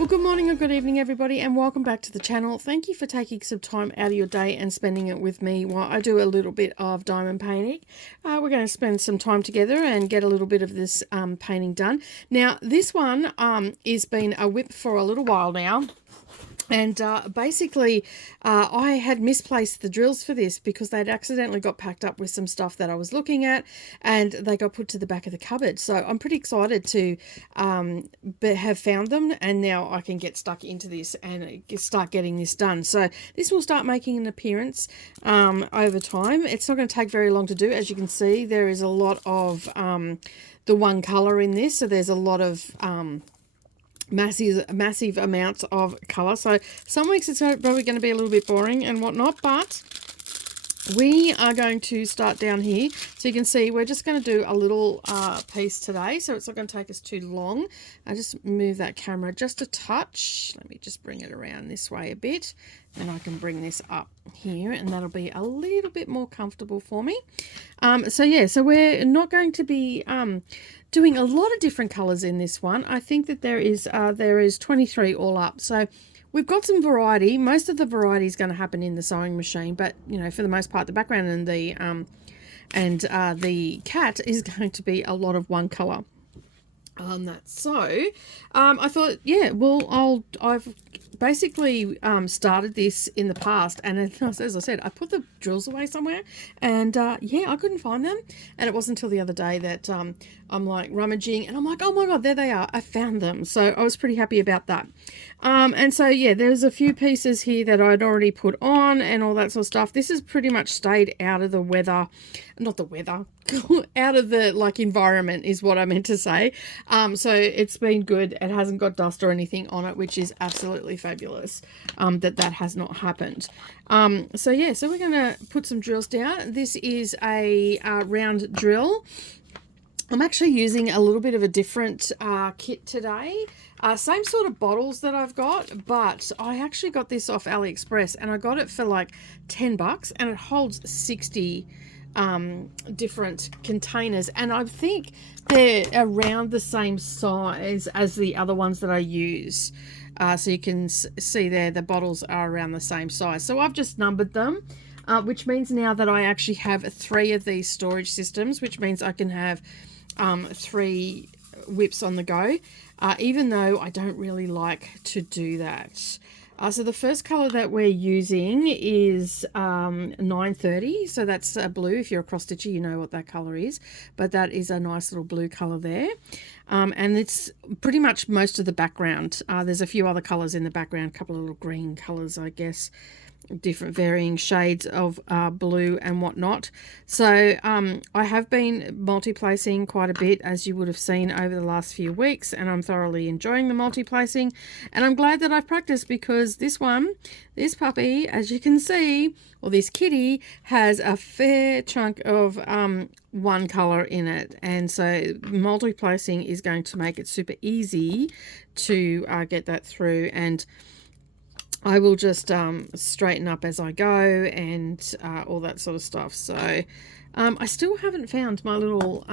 Well, good morning or good evening, everybody, and welcome back to the channel. Thank you for taking some time out of your day and spending it with me while I do a little bit of diamond painting. We're going to spend some time together and get a little bit of this painting done. Now, this one has been a whip for a little while now. And basically, I had misplaced the drills for this because they'd accidentally got packed up with some stuff that I was looking at, and they got put to the back of the cupboard. So I'm pretty excited to have found them, and now I can get stuck into this and start getting this done. So this will start making an appearance over time. It's not going to take very long to do. As you can see, there is a lot of the one colour in this, so there's a lot of massive amounts of color. So some weeks it's probably going to be a little bit boring and whatnot, but we are going to start down here. So you can see we're just going to do a little piece today, so it's not going to take us too long. I just move that camera just a touch. Let me just bring it around this way a bit, and I can bring this up here, and that'll be a little bit more comfortable for me. So we're not going to be doing a lot of different colors in this one. I think that there is 23 all up. So we've got some variety. Most of the variety is going to happen in the sewing machine, but you know, for the most part, the background and the cat is going to be a lot of one color on that. So I thought, yeah, well, I've basically started this in the past, and as I said, I put the drills away somewhere, and yeah, I couldn't find them, and it wasn't until the other day that I'm like rummaging, and I'm like, oh my god, there they are, I found them. So I was pretty happy about that. And so yeah, there's a few pieces here that I'd already put on and all that sort of stuff. This has pretty much stayed out of the weather, not the weather, out of the environment is what I meant to say. So it's been good. It hasn't got dust or anything on it, which is absolutely fabulous that has not happened. So yeah, so we're going to put some drills down. This is a round drill. I'm actually using a little bit of a different kit today. Same sort of bottles that I've got, but I actually got this off AliExpress, and I got it for like $10, and it holds 60 different containers, and I think they're around the same size as the other ones that I use. So you can see there the bottles are around the same size. So I've just numbered them, which means now that I actually have 3 of these storage systems, which means I can have 3 whips on the go, even though I don't really like to do that. So the first color that we're using is 930. So that's a blue. If you're a cross stitcher, you know what that color is, but that is a nice little blue color there. And it's pretty much most of the background. There's a few other colors in the background, a couple of little green colors, I guess, different varying shades of blue and whatnot. So I have been multi-placing quite a bit, as you would have seen over the last few weeks, and I'm thoroughly enjoying the multi-placing, and I'm glad that I've practiced, because this puppy, as you can see, or this kitty, has a fair chunk of one color in it, and so multi-placing is going to make it super easy to get that through. And I will just straighten up as I go, and all that sort of stuff. So I still haven't found my little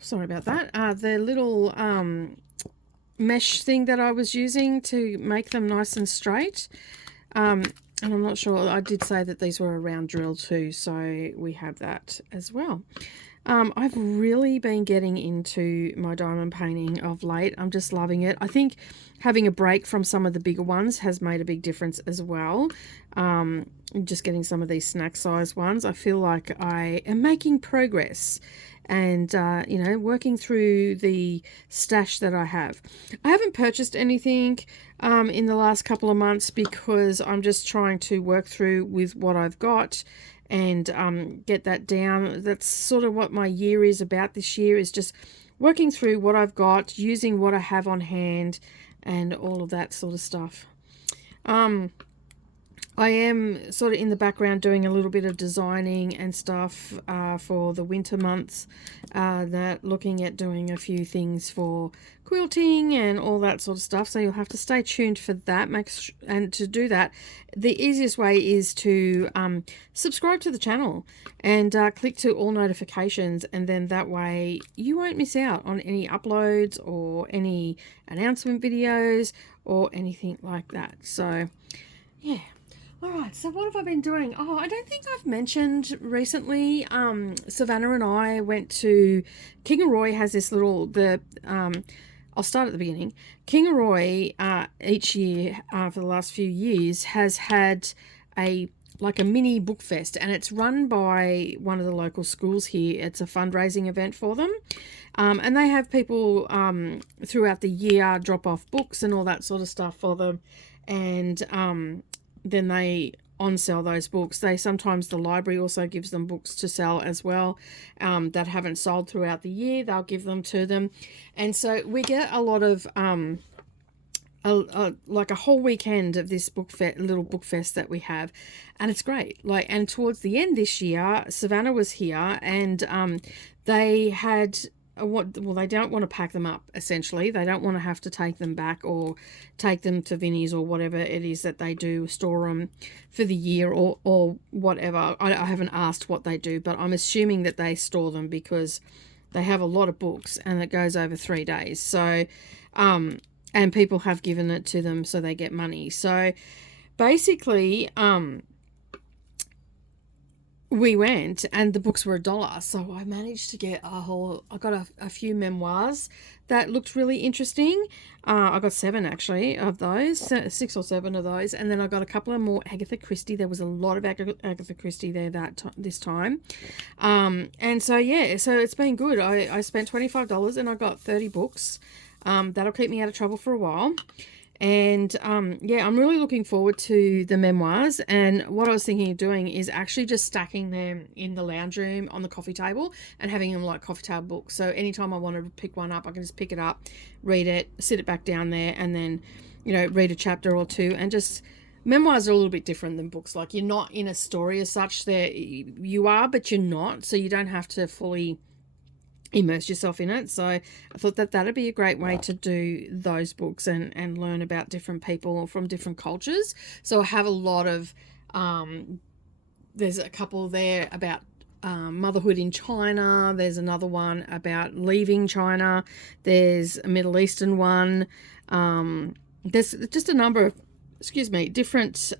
sorry about that, the little mesh thing that I was using to make them nice and straight. And I'm not sure, I did say that these were a round drill too, so we have that as well. I've really been getting into my diamond painting of late. I'm just loving it. I think having a break from some of the bigger ones has made a big difference as well. Just getting some of these snack size ones, I feel like I am making progress, and you know, working through the stash that I have. I haven't purchased anything in the last couple of months, because I'm just trying to work through with what I've got and get that down. That's sort of what my year is about this year, is just working through what I've got, using what I have on hand, and all of that sort of stuff. I am sort of in the background doing a little bit of designing and stuff for the winter months, that looking at doing a few things for quilting and all that sort of stuff. So you'll have to stay tuned for that. And to do that, the easiest way is to subscribe to the channel and click to all notifications, and then that way you won't miss out on any uploads or any announcement videos or anything like that. So yeah. Alright, so what have I been doing? Oh, I don't think I've mentioned recently, Savannah and I went to, Kingaroy has this little, I'll start at the beginning. Kingaroy, each year, for the last few years, has had like a mini book fest, and it's run by one of the local schools here. It's a fundraising event for them. And they have people throughout the year drop off books and all that sort of stuff for them. And then they on sell those books. Sometimes the library also gives them books to sell as well, that haven't sold throughout the year. They'll give them to them, and so we get a lot of like a whole weekend of this little book fest that we have, and it's great. Like, and towards the end this year, Savannah was here, and they had. Well, they don't want to pack them up, essentially. They don't want to have to take them back or take them to Vinnie's or whatever it is that they do, store them for the year or whatever. I haven't asked what they do, but I'm assuming that they store them because they have a lot of books and it goes over 3 days. So, and people have given it to them so they get money. So basically, we went and the books were $1, so I managed to get I got a few memoirs that looked really interesting. I got 7 actually of those, 6 or 7 of those, and then I got a couple of more Agatha Christie. There was a lot of Agatha Christie there this time, and so yeah, so it's been good. I spent $25 and I got 30 books. That'll keep me out of trouble for a while. And yeah, I'm really looking forward to the memoirs, and what I was thinking of doing is actually just stacking them in the lounge room on the coffee table and having them like coffee table books. So anytime I want to pick one up, I can just pick it up, read it, sit it back down there, and then, you know, read a chapter or two. And just, memoirs are a little bit different than books. Like, you're not in a story as such. There you are, but you're not, so you don't have to fully immerse yourself in it. So I thought that that'd be a great way to do those books and learn about different people from different cultures. So I have a lot of there's a couple there about motherhood in China. There's another one about leaving China. There's a Middle Eastern one. There's just a number of different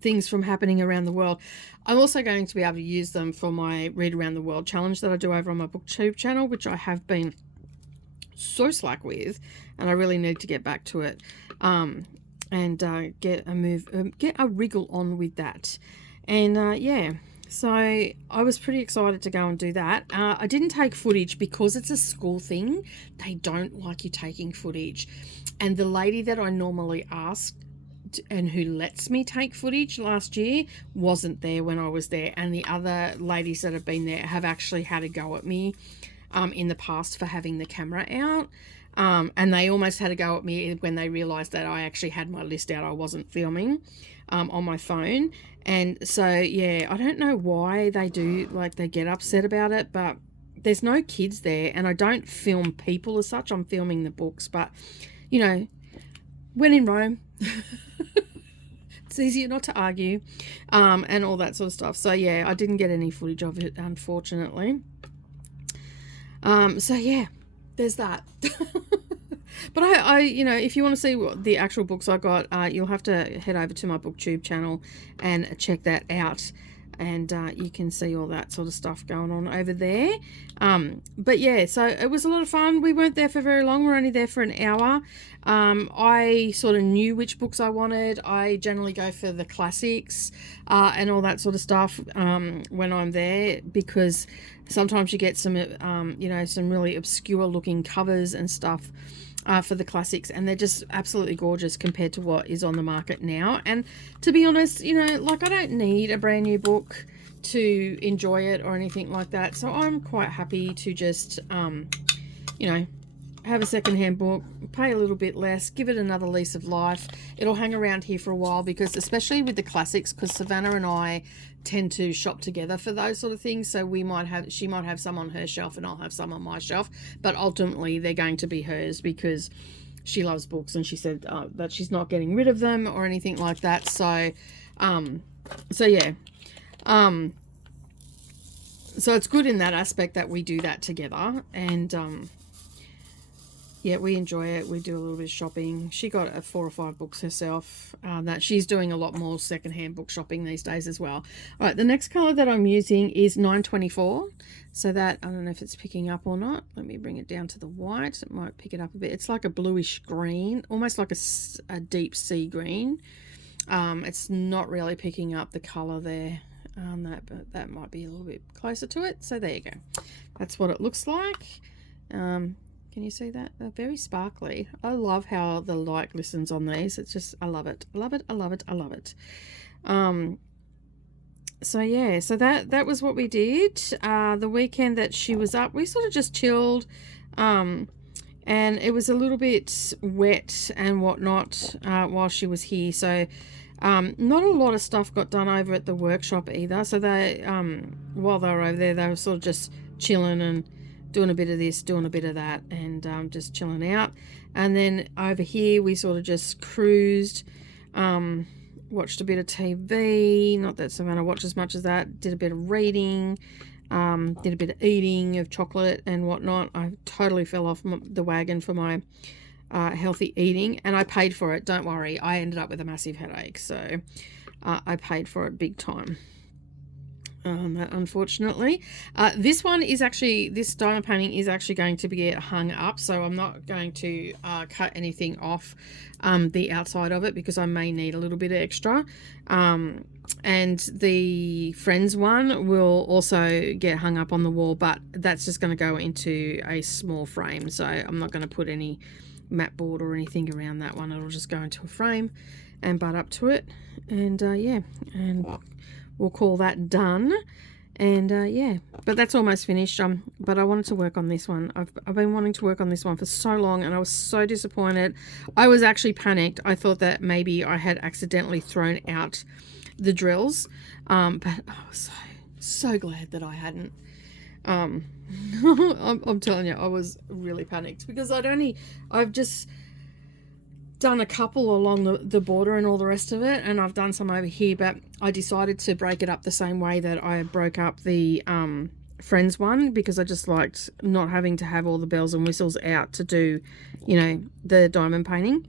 things from happening around the world. I'm also going to be able to use them for my Read Around the World challenge that I do over on my BookTube channel, which I have been so slack with, and I really need to get back to it, and get a wriggle on with that. And yeah, so I was pretty excited to go and do that. I didn't take footage because it's a school thing. They don't like you taking footage, and the lady that I normally ask and who lets me take footage last year wasn't there when I was there, and the other ladies that have been there have actually had a go at me in the past for having the camera out, and they almost had a go at me when they realized that I actually had my list out. I wasn't filming on my phone. And so yeah, I don't know why they do, like, they get upset about it, but there's no kids there, and I don't film people as such. I'm filming the books, but you know, when in Rome, it's easier not to argue, and all that sort of stuff. So yeah, I didn't get any footage of it, unfortunately. So yeah, there's that. But I you know, if you want to see what the actual books I got, you'll have to head over to my BookTube channel and check that out. And you can see all that sort of stuff going on over there. But yeah, so it was a lot of fun. We weren't there for very long. We're only there for an hour. I sort of knew which books I wanted. I generally go for the classics and all that sort of stuff when I'm there, because sometimes you get some you know, some really obscure looking covers and stuff for the classics, and they're just absolutely gorgeous compared to what is on the market now. And to be honest, you know, like, I don't need a brand new book to enjoy it or anything like that, so I'm quite happy to just you know, have a secondhand book, pay a little bit less, give it another lease of life. It'll hang around here for a while, because especially with the classics, because Savannah and I tend to shop together for those sort of things. So she might have some on her shelf and I'll have some on my shelf, but ultimately they're going to be hers, because she loves books, and she said that she's not getting rid of them or anything like that. So yeah. So it's good in that aspect that we do that together, and yeah, we enjoy it. We do a little bit of shopping. She got 4 or 5 books herself. That she's doing a lot more secondhand book shopping these days as well. All right, the next color that I'm using is 924. So that, I don't know if it's picking up or not. Let me bring it down to the white. It might pick it up a bit. It's like a bluish green, almost like a deep sea green. It's not really picking up the color there. But that might be a little bit closer to it. So there you go. That's what it looks like. Can you see that? They're very sparkly. I love how the light glistens on these. It's just, I love it. I love it. I love it. I love it. So yeah, so that was what we did. The weekend that she was up, we sort of just chilled. And it was a little bit wet and whatnot while she was here. So not a lot of stuff got done over at the workshop either. So they, while they were over there, they were sort of just chilling and doing a bit of this, doing a bit of that, and just chilling out. And then over here we sort of just cruised, watched a bit of TV, not that Savannah watched as much as that, did a bit of reading, did a bit of eating of chocolate and whatnot. I totally fell off the wagon for my healthy eating, and I paid for it, don't worry. I ended up with a massive headache, so I paid for it big time. Unfortunately, this diamond painting is actually going to get hung up, so I'm not going to cut anything off the outside of it, because I may need a little bit of extra. And the Friends one will also get hung up on the wall, but that's just going to go into a small frame, so I'm not going to put any mat board or anything around that one. It'll just go into a frame and butt up to it, and yeah, and we'll call that done. And yeah, but that's almost finished. But I wanted to work on this one. I've been wanting to work on this one for so long, and I was so disappointed. I was actually panicked. I thought that maybe I had accidentally thrown out the drills, but I was so glad that I hadn't. I'm telling you, I was really panicked, because I've just done a couple along the border and all the rest of it, and I've done some over here, but I decided to break it up the same way that I broke up the Friends one, because I just liked not having to have all the bells and whistles out to do, you know, the diamond painting.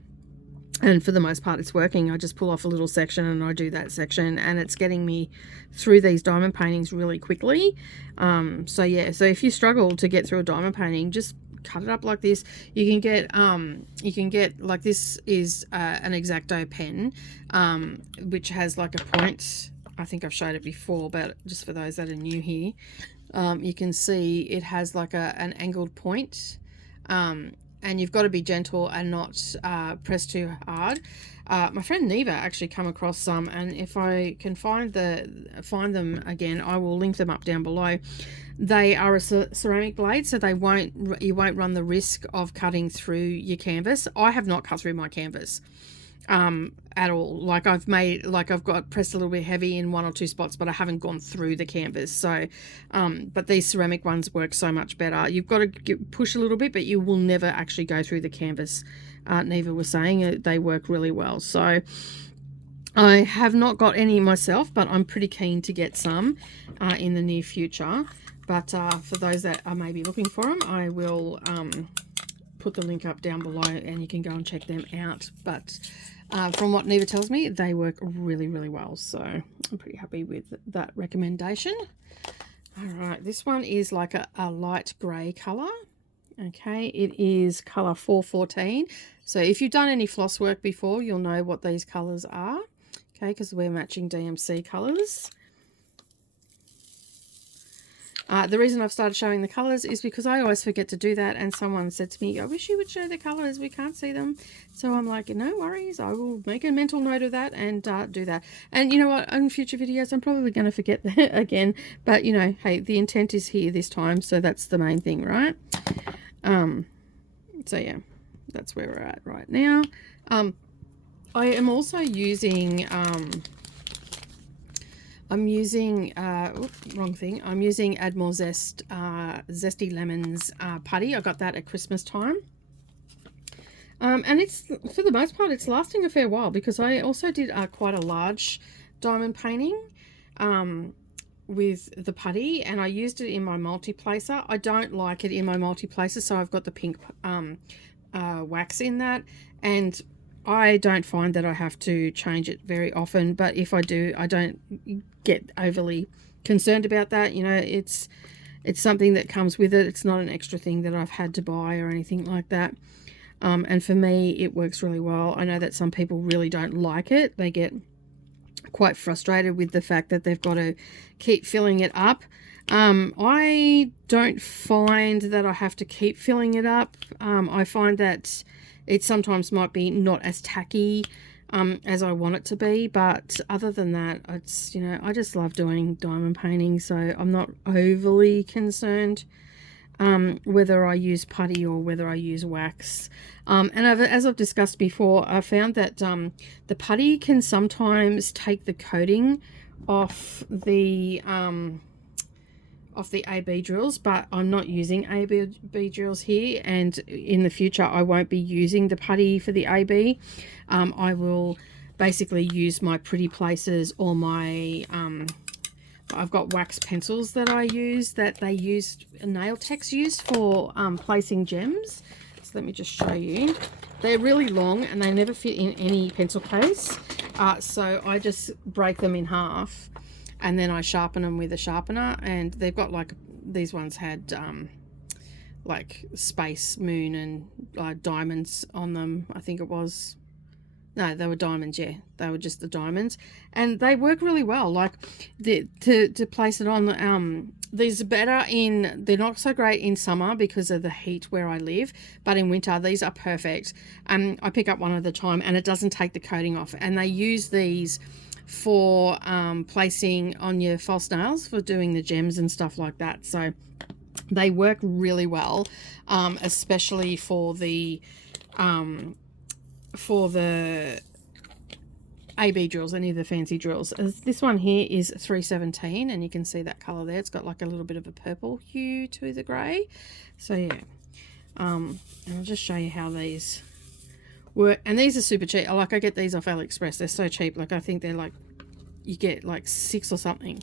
And for the most part it's working. I just pull off a little section and I do that section, and it's getting me through these diamond paintings really quickly. So yeah, so if you struggle to get through a diamond painting, just cut it up like this. You can get like, this is an X-Acto pen, which has like a point. I think I've showed it before, but just for those that are new here, you can see it has like an angled point, and you've got to be gentle and not press too hard. My friend Neva actually come across some, and if I can find them again, I will link them up down below. They are a ceramic blade, so you won't run the risk of cutting through your canvas. I have not cut through my canvas at all. Like I've got pressed a little bit heavy in 1 or 2 spots, but I haven't gone through the canvas. So but these ceramic ones work so much better. You've got to push a little bit, but you will never actually go through the canvas. Neva was saying they work really well. So I have not got any myself, but I'm pretty keen to get some in the near future. But for those that are maybe looking for them, I will put the link up down below, and you can go and check them out. But from what Neva tells me, they work really, really well. So I'm pretty happy with that recommendation. All right, this one is like a light grey colour. Okay, it is colour 414. So if you've done any floss work before, you'll know what these colours are. Okay, because we're matching DMC colours. The reason I've started showing the colours is because I always forget to do that, and someone said to me, I wish you would show the colours, we can't see them. So I'm like, no worries, I will make a mental note of that and do that. And you know what, in future videos I'm probably going to forget that again, but you know, hey, the intent is here this time, so that's the main thing, right? So yeah, that's where we're at right now. I am also using I'm using wrong thing. I'm using Add More Zest Zesty Lemons putty. I got that at Christmas time. And it's, for the most part, it's lasting a fair while, because I also did quite a large diamond painting with the putty, and I used it in my multi-placer. I don't like it in my multi-placer, so I've got the pink wax in that, and I don't find that I have to change it very often, but if I do, I don't get overly concerned about that. You know, it's something that comes with it. It's not an extra thing that I've had to buy or anything like that. And for me, it works really well. I know that some people really don't like it. They get quite frustrated with the fact that they've got to keep filling it up. I don't find that I have to keep filling it up. I find that it sometimes might be not as tacky as I want it to be, but other than that, it's, you know, I just love doing diamond painting, so I'm not overly concerned whether I use putty or whether I use wax. And as I've discussed before, I found that the putty can sometimes take the coating off the AB drills, but I'm not using AB drills here, and in the future I won't be using the putty for the AB. I will basically use my pretty places or my I've got wax pencils that I use, that they used, nail techs used for placing gems. So let me just show you. They're really long and they never fit in any pencil case, so I just break them in half and then I sharpen them with a sharpener. And they've got, like, these ones had like space moon and diamonds on them, I think it was. No, they were diamonds, yeah. They were just the diamonds. And they work really well. Like, to place it on, these are better in, they're not so great in summer because of the heat where I live, but in winter, these are perfect. I pick up one at a time and it doesn't take the coating off. And they use these for placing on your false nails, for doing the gems and stuff like that. So they work really well, especially for the AB drills, any of the fancy drills. This one here is 317, and you can see that color there. It's got like a little bit of a purple hue to the gray. So yeah, and I'll just show you how these work. And these are super cheap. I get these off AliExpress. They're so cheap. Like, I think they're like, you get like 6 or something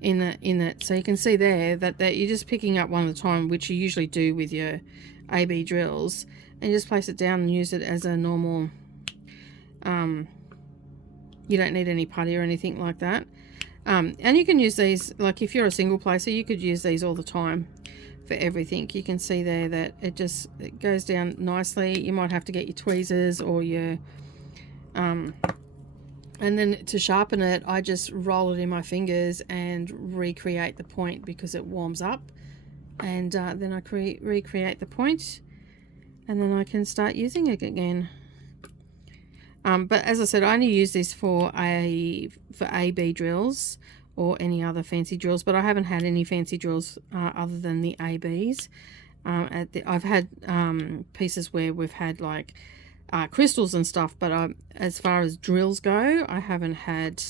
in that. So you can see there that you're just picking up one at a time, which you usually do with your AB drills, and you just place it down and use it as a normal, you don't need any putty or anything like that. And you can use these, like if you're a single placer, you could use these all the time for everything. You can see there that it goes down nicely. You might have to get your tweezers or your and then to sharpen it, I just roll it in my fingers and recreate the point because it warms up, and then I recreate the point, and then I can start using it again. But as I said, I only use this for AB drills or any other fancy drills, but I haven't had any fancy drills other than the ABs. I've had pieces where we've had like crystals and stuff, but as far as drills go, I haven't had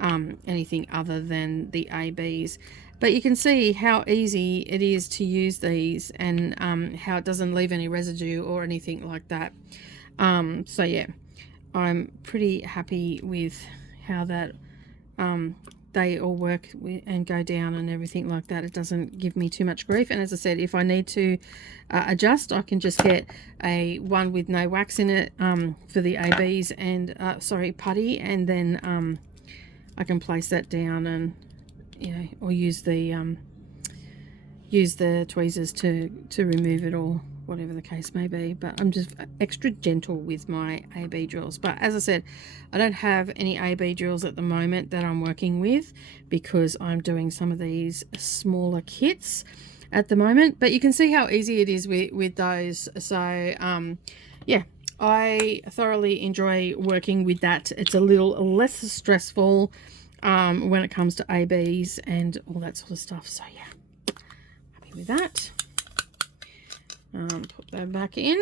anything other than the ABs. But you can see how easy it is to use these, and how it doesn't leave any residue or anything like that. So yeah, I'm pretty happy with how that they all work and go down and everything like that. It doesn't give me too much grief. And as I said, if I need to adjust, I can just get one with no wax in it for the ABs and putty, and then I can place that down, and or use the tweezers to remove it, or whatever the case may be. But I'm just extra gentle with my AB drills. But as I said, I don't have any AB drills at the moment that I'm working with, because I'm doing some of these smaller kits at the moment. But you can see how easy it is with those. So yeah, I thoroughly enjoy working with that. It's a little less stressful when it comes to ABs and all that sort of stuff. So yeah, happy with that. Put that back in.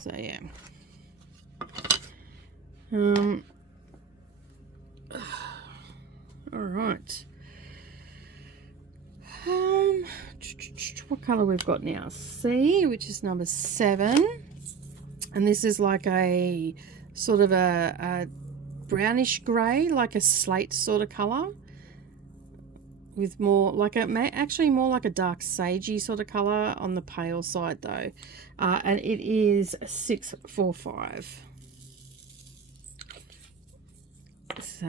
So yeah. All right. What color we've got now? C, which is number 7, and this is like a sort of a brownish grey, like a slate sort of color, with more like actually more like a dark sagey sort of color on the pale side though, and it is 645. So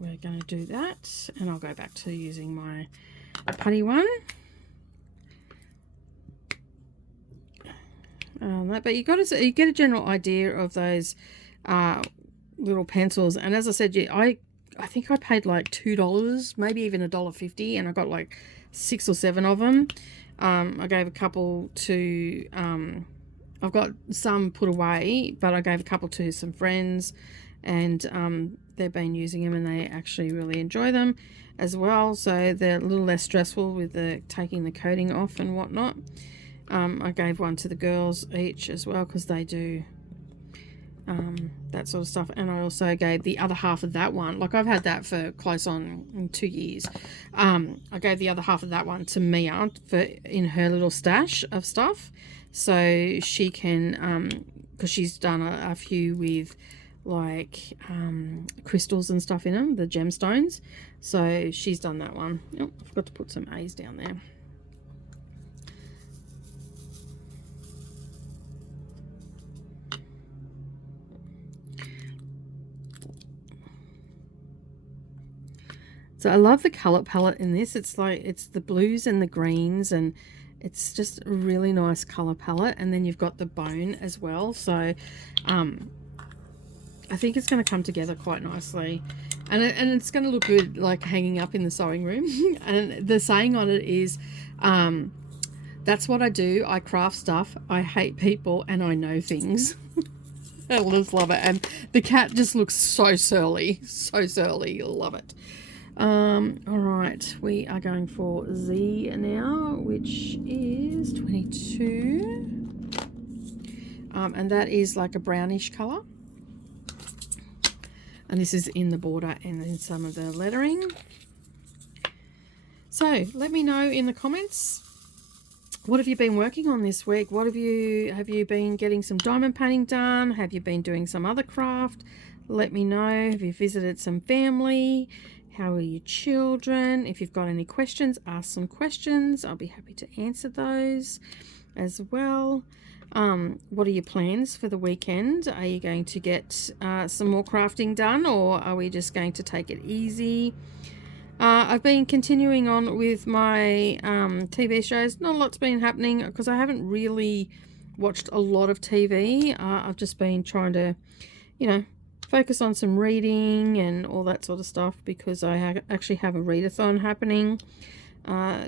we're going to do that, and I'll go back to using my putty one. But you get a general idea of those little pencils, and as I said, I think I paid like $2, maybe even $1.50, and I got like 6 or 7 of them. I gave a couple to I've got some put away, but I gave a couple to some friends, and they've been using them and they actually really enjoy them as well, so they're a little less stressful with taking the coating off and whatnot. I gave one to the girls each as well, because they do that sort of stuff, and I also gave the other half of that one, like I've had that for close on 2 years. I gave the other half of that one to Mia in her little stash of stuff, so she can, because she's done a few with like crystals and stuff in them, the gemstones, so she's done that one. Oh, I forgot to put some A's down there. So I love the color palette in this. It's like, it's the blues and the greens, and it's just a really nice color palette. And then you've got the bone as well. So I think it's going to come together quite nicely, and it's going to look good like hanging up in the sewing room. And the saying on it is, that's what I do. I craft stuff. I hate people, and I know things. I just love it. And the cat just looks so surly. So surly. Love it. All right, we are going for Z now, which is 22, and that is like a brownish color, and this is in the border and in some of the lettering. So let me know in the comments, what have you been working on this week? Have you been getting some diamond painting done? Have you been doing some other craft? Let me know. Have you visited some family? How are your children? If you've got any questions, ask some questions. I'll be happy to answer those as well. What are your plans for the weekend? Are you going to get some more crafting done, or are we just going to take it easy? I've been continuing on with my TV shows. Not a lot's been happening because I haven't really watched a lot of TV. I've just been trying to, focus on some reading and all that sort of stuff, because I actually have a readathon happening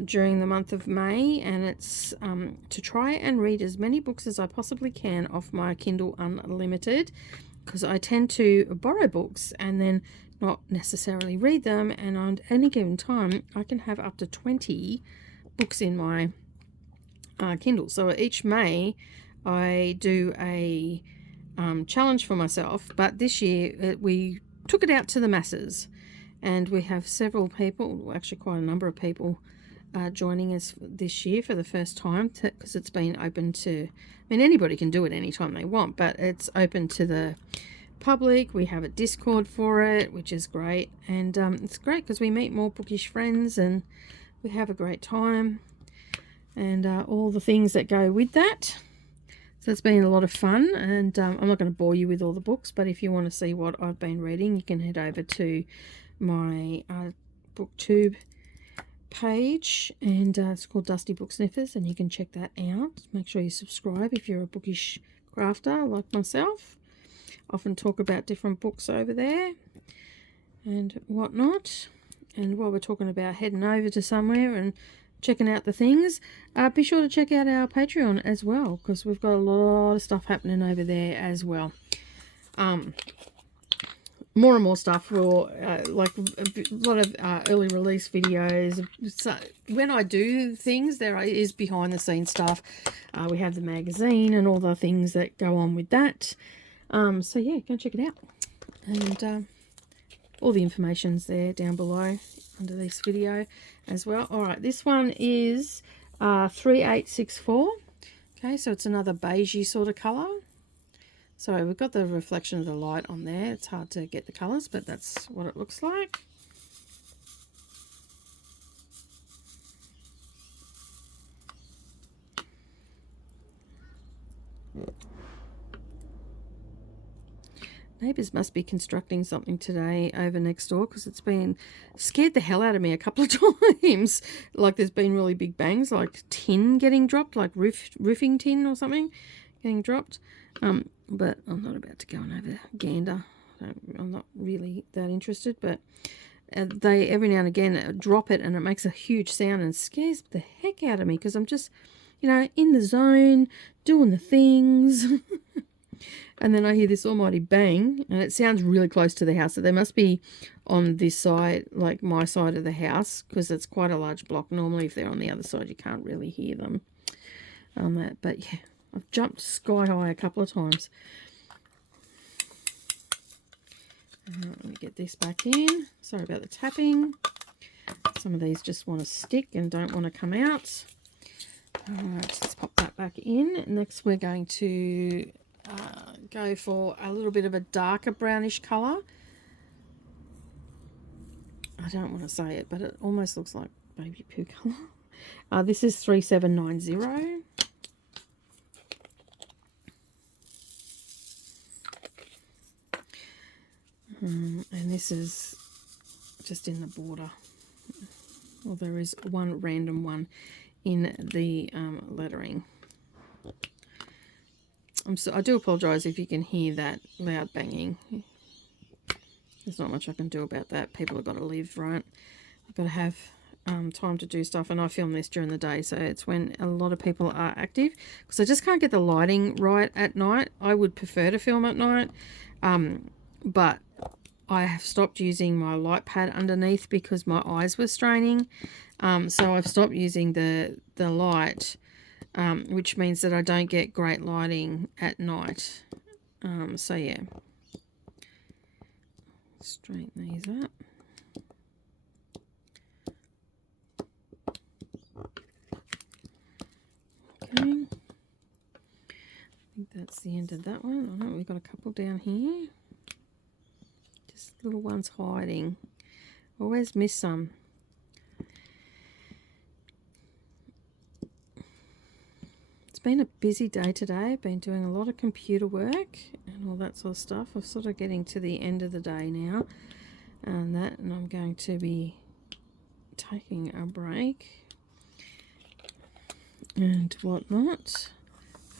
during the month of May, and it's to try and read as many books as I possibly can off my Kindle Unlimited, because I tend to borrow books and then not necessarily read them, and on any given time I can have up to 20 books in my Kindle. So each May I do a challenge for myself, but this year we took it out to the masses, and we have several people, actually quite a number of people, joining us this year for the first time, because it's been open to, anybody can do it anytime they want, but it's open to the public. We have a Discord for it, which is great, and it's great because we meet more bookish friends and we have a great time, and all the things that go with that. So it's been a lot of fun, and I'm not going to bore you with all the books, but if you want to see what I've been reading, you can head over to my booktube page, and it's called Dusty Book Sniffers, and you can check that out. Make sure you subscribe if you're a bookish crafter like myself. Often talk about different books over there and whatnot. And while we're talking about heading over to somewhere and checking out the things, be sure to check out our Patreon as well, because we've got a lot of stuff happening over there as well. more and more stuff for like a lot of early release videos. So when I do things, there is behind the scenes stuff. We have the magazine and all the things that go on with that. So yeah, go and check it out. And all the information's there down below under this video as well. All right, this one is 3864. Okay, so it's another beigey sort of colour. So we've got the reflection of the light on there. It's hard to get the colours, but that's what it looks like. Neighbours must be constructing something today over next door, because it's been scared the hell out of me a couple of times. Like there's been really big bangs, like tin getting dropped, like roofing tin or something getting dropped. But I'm not about to go and have a gander. I'm not really that interested, but they every now and again drop it and it makes a huge sound and scares the heck out of me, because I'm just, you know, in the zone doing the things. And then I hear this almighty bang, and it sounds really close to the house. So they must be on this side, like my side of the house, because it's quite a large block. Normally if they're on the other side you can't really hear them on that. But yeah, I've jumped sky high a couple of times. Let me get this back in. Sorry about the tapping. Some of these just want to stick and don't want to come out. Alright, let's pop that back in. Next we're going to go for a little bit of a darker brownish colour. I don't want to say it, but it almost looks like baby poo colour. This is 3790. And this is just in the border. Well, there is one random one in the lettering. I do apologise if you can hear that loud banging. There's not much I can do about that. People have got to live, right? I've got to have time to do stuff, and I film this during the day, so it's when a lot of people are active, because I just can't get the lighting right at night. I would prefer to film at night, but I have stopped using my light pad underneath because my eyes were straining. So I've stopped using the light, which means that I don't get great lighting at night. So yeah, straighten these up. Okay, I think that's the end of that one. I know we've got a couple down here. Just little ones hiding. Always miss some. It's been a busy day today. I've been doing a lot of computer work and all that sort of stuff. I'm sort of getting to the end of the day now, and I'm going to be taking a break and whatnot.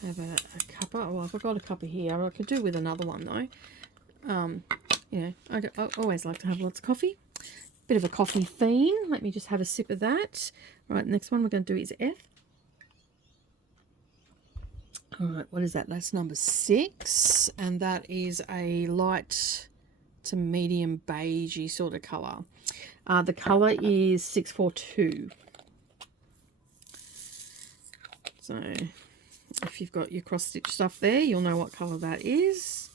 Have a cuppa. Oh, I've got a cuppa here. I could do with another one though. You know, I always like to have lots of coffee. Bit of a coffee theme. Let me just have a sip of that. Right, next one we're going to do is F. All right, what is that? That's number 6, and that is a light to medium beigey sort of colour. The colour is 642. So if you've got your cross-stitch stuff there, you'll know what colour that is.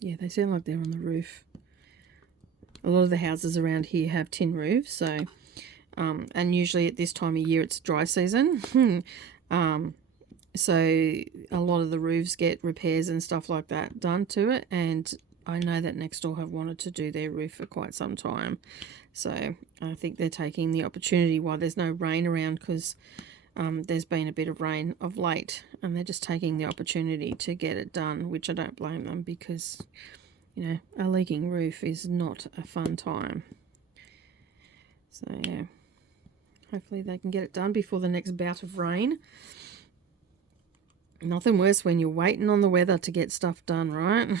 Yeah, they sound like they're on the roof. A lot of the houses around here have tin roofs, so and usually at this time of year it's dry season. So a lot of the roofs get repairs and stuff like that done to it, and I know that next door have wanted to do their roof for quite some time. So I think they're taking the opportunity while there's no rain around, because there's been a bit of rain of late, and they're just taking the opportunity to get it done, which I don't blame them, because, you know, a leaking roof is not a fun time. So yeah, hopefully they can get it done before the next bout of rain. Nothing worse when you're waiting on the weather to get stuff done, right?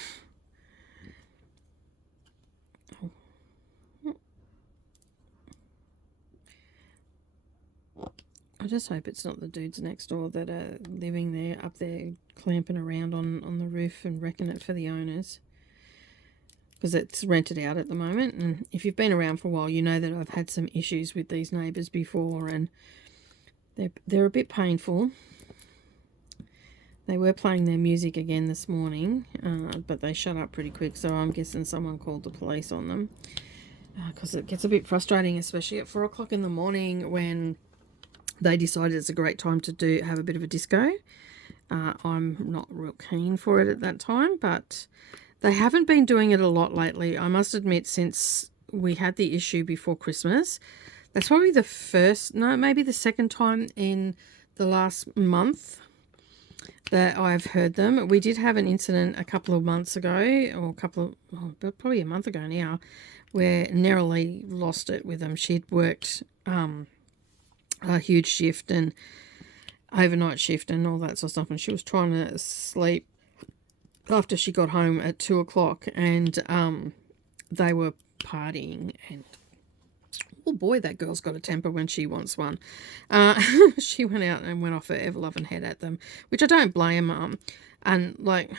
I just hope it's not the dudes next door that are living there, up there, clamping around on the roof and wrecking it for the owners. Because it's rented out at the moment. And if you've been around for a while, you know that I've had some issues with these neighbours before, and they're a bit painful. They were playing their music again this morning, but they shut up pretty quick, so I'm guessing someone called the police on them. Because it gets a bit frustrating, especially at 4 o'clock in the morning when they decided it's a great time to have a bit of a disco. I'm not real keen for it at that time, but they haven't been doing it a lot lately. I must admit, since we had the issue before Christmas, that's probably maybe the second time in the last month that I've heard them. We did have an incident a couple of months ago, or probably a month ago now, where narrowly lost it with them. She'd worked a huge shift and overnight shift and all that sort of stuff, and she was trying to sleep after she got home at 2 o'clock, and they were partying, and oh boy, that girl's got a temper when she wants one. She went out and went off her ever-loving head at them, which I don't blame her. And like,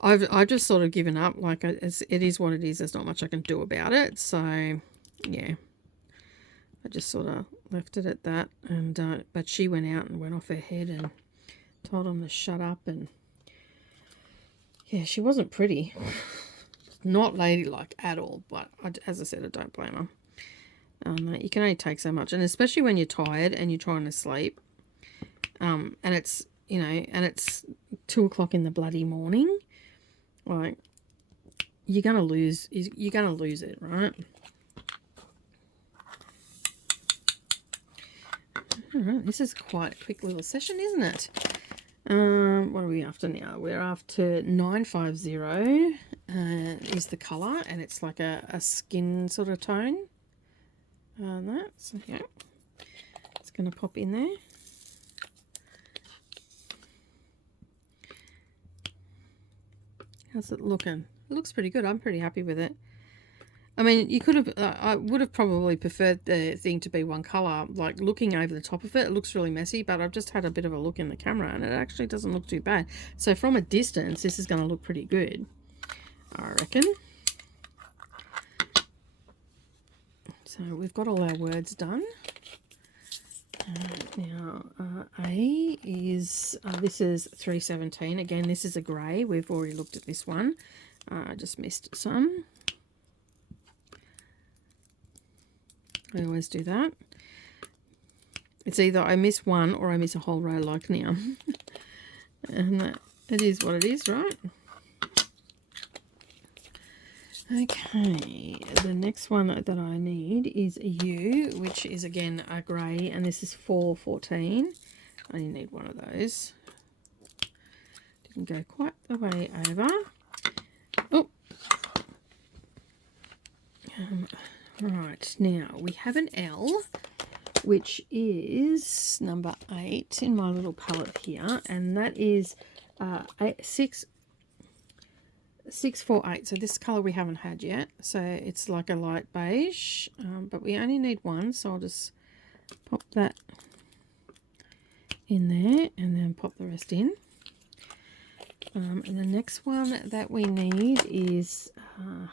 I've just sort of given up. Like, it is what it is. There's not much I can do about it. So yeah, I just sort of left it at that. And but she went out and went off her head and told them to shut up. And yeah, she wasn't pretty. Not ladylike at all. But as I said, I don't blame her. You can only take so much, and especially when you're tired and you're trying to sleep, and it's, you know, and it's 2 o'clock in the bloody morning. Like, you're gonna lose it, right? All right, this is quite a quick little session, isn't it? What are we after now? We're after 950 is the colour, and it's like a skin sort of tone. So yeah, it's going to pop in there. How's it looking? It looks pretty good. I'm pretty happy with it. I mean, you could have, I would have probably preferred the thing to be one colour. Like, looking over the top of it, it looks really messy, but I've just had a bit of a look in the camera and it actually doesn't look too bad. So from a distance, this is going to look pretty good, I reckon. So we've got all our words done. Now, A is, this is 317. Again, this is a grey. We've already looked at this one. I just missed some. I always do that. It's either I miss one or I miss a whole row like now. And it is what it is, right? Okay, the next one that I need is a U, which is again a grey, and this is 414. I only need one of those. Didn't go quite the way over. Oh. Right, now we have an L, which is number 8 in my little palette here, and that is 648. So this colour we haven't had yet, so it's like a light beige, but we only need one, so I'll just pop that in there and then pop the rest in. And the next one that we need is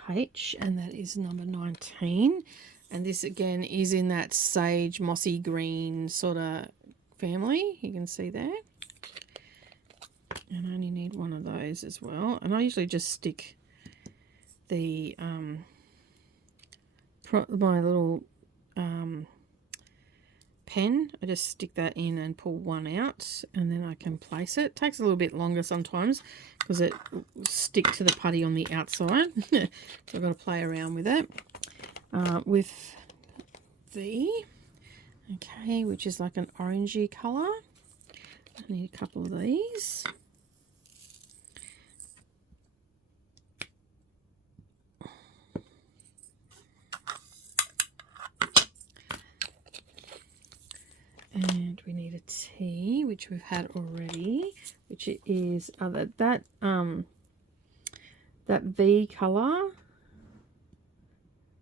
H, and that is number 19, and this again is in that sage mossy green sort of family, you can see there. And I only need one of those as well. And I usually just stick the my little pen. I just stick that in and pull one out, and then I can place it. It takes a little bit longer sometimes because it stick to the putty on the outside. So I've got to play around with it. With V, okay, which is like an orangey colour. I need a couple of these. And we need a T, which we've had already, which is that V colour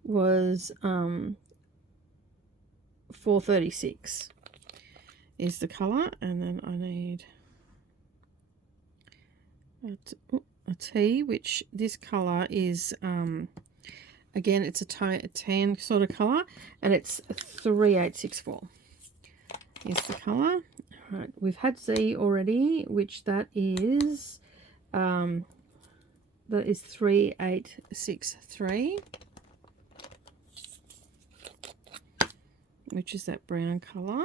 was 436. is the colour, and then I need a T, which this colour is again, it's a tan sort of colour, and it's 3864 is the colour. Right, we've had Z already, which that is 3863, which is that brown colour.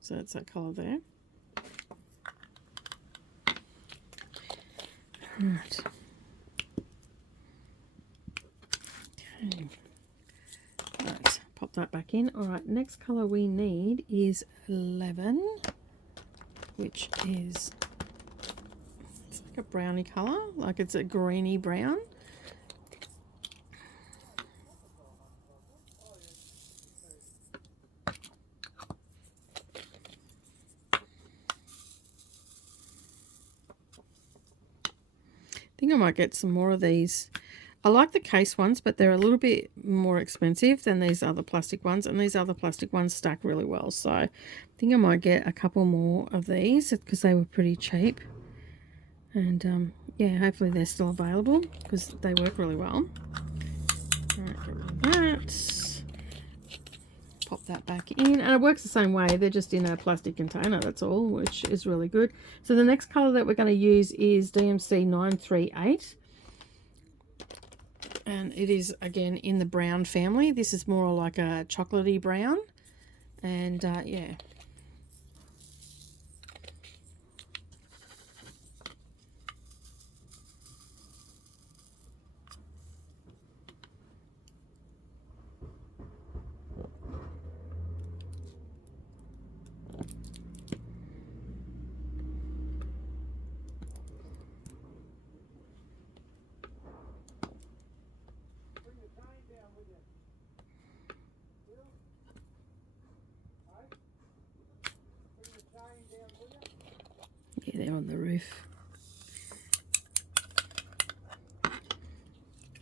So that's that colour there. Right. Okay. Right, pop that back in. All right, next colour we need is 11, which is, it's like a brownie colour, like it's a greeny brown. I think I might get some more of these. I like the case ones, but they're a little bit more expensive than these other plastic ones, and these other plastic ones stack really well. So I think I might get a couple more of these because they were pretty cheap. And yeah, hopefully they're still available because they work really well. All right, get rid of that. Pop that back in, and it works the same way. They're just in a plastic container, that's all, which is really good. So the next color that we're going to use is DMC 938, and it is again in the brown family. This is more like a chocolatey brown, and yeah. Yeah, they're on the roof.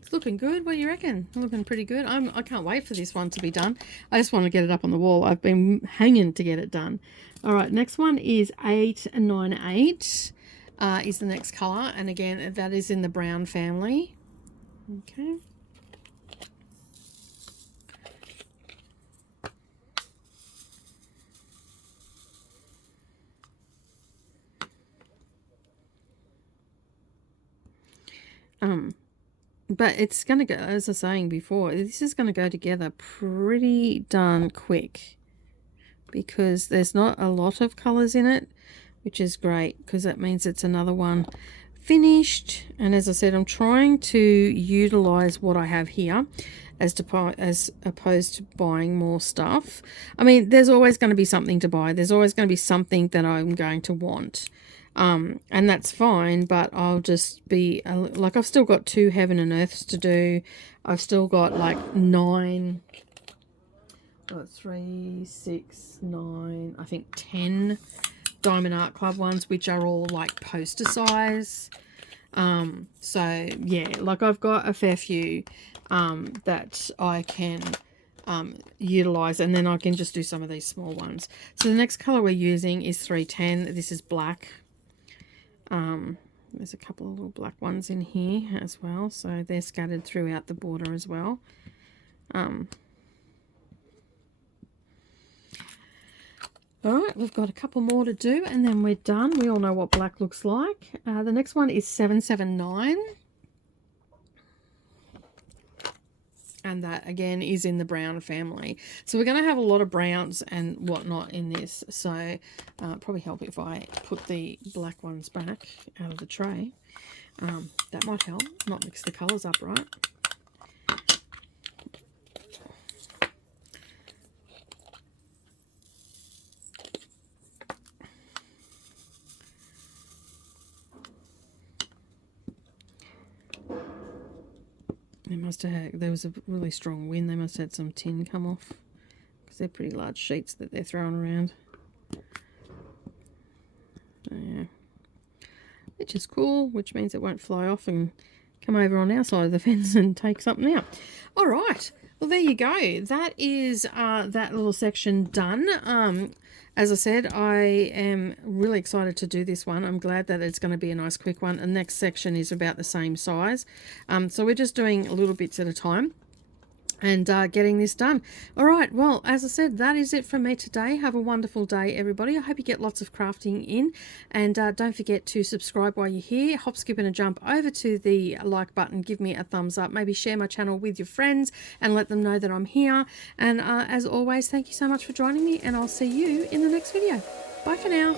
It's looking good. What do you reckon? Looking pretty good. I can't wait for this one to be done. I just want to get it up on the wall. I've been hanging to get it done. All right, next one is 898 is the next color, and again that is in the brown family. Okay. But it's going to go, as I was saying before, this is going to go together pretty darn quick because there's not a lot of colours in it, which is great because that means it's another one finished. And as I said, I'm trying to utilise what I have here as opposed to buying more stuff. I mean, there's always going to be something to buy. There's always going to be something that I'm going to want. And that's fine, but I'll just be like, I've still got 2 Heaven and Earths to do. I've still got like 9, 3, 6, 9, I think 10 Diamond Art Club ones, which are all like poster size. So yeah, like I've got a fair few that I can utilize, and then I can just do some of these small ones. So the next color we're using is 310. This is black. There's a couple of little black ones in here as well, so they're scattered throughout the border as well. Alright, we've got a couple more to do and then we're done. We all know what black looks like. The next one is 779. And that again is in the brown family. So we're going to have a lot of browns and whatnot in this. So probably help if I put the black ones back out of the tray. That might help, not mix the colours up, right? They must have had, there was a really strong wind. They must have had some tin come off because they're pretty large sheets that they're throwing around. So, yeah. Which is cool, which means it won't fly off and come over on our side of the fence and take something out. All right. Well, there you go. That is that little section done. As I said, I am really excited to do this one. I'm glad that it's going to be a nice quick one. The next section is about the same size. So we're just doing little bits at a time and getting this done. All right, well, as I said, that is it from me today. Have a wonderful day, everybody. I hope you get lots of crafting in, and don't forget to subscribe while you're here. Hop, skip and a jump over to the like button, give me a thumbs up, maybe share my channel with your friends and let them know that I'm here. And as always, thank you so much for joining me, and I'll see you in the next video. Bye for now.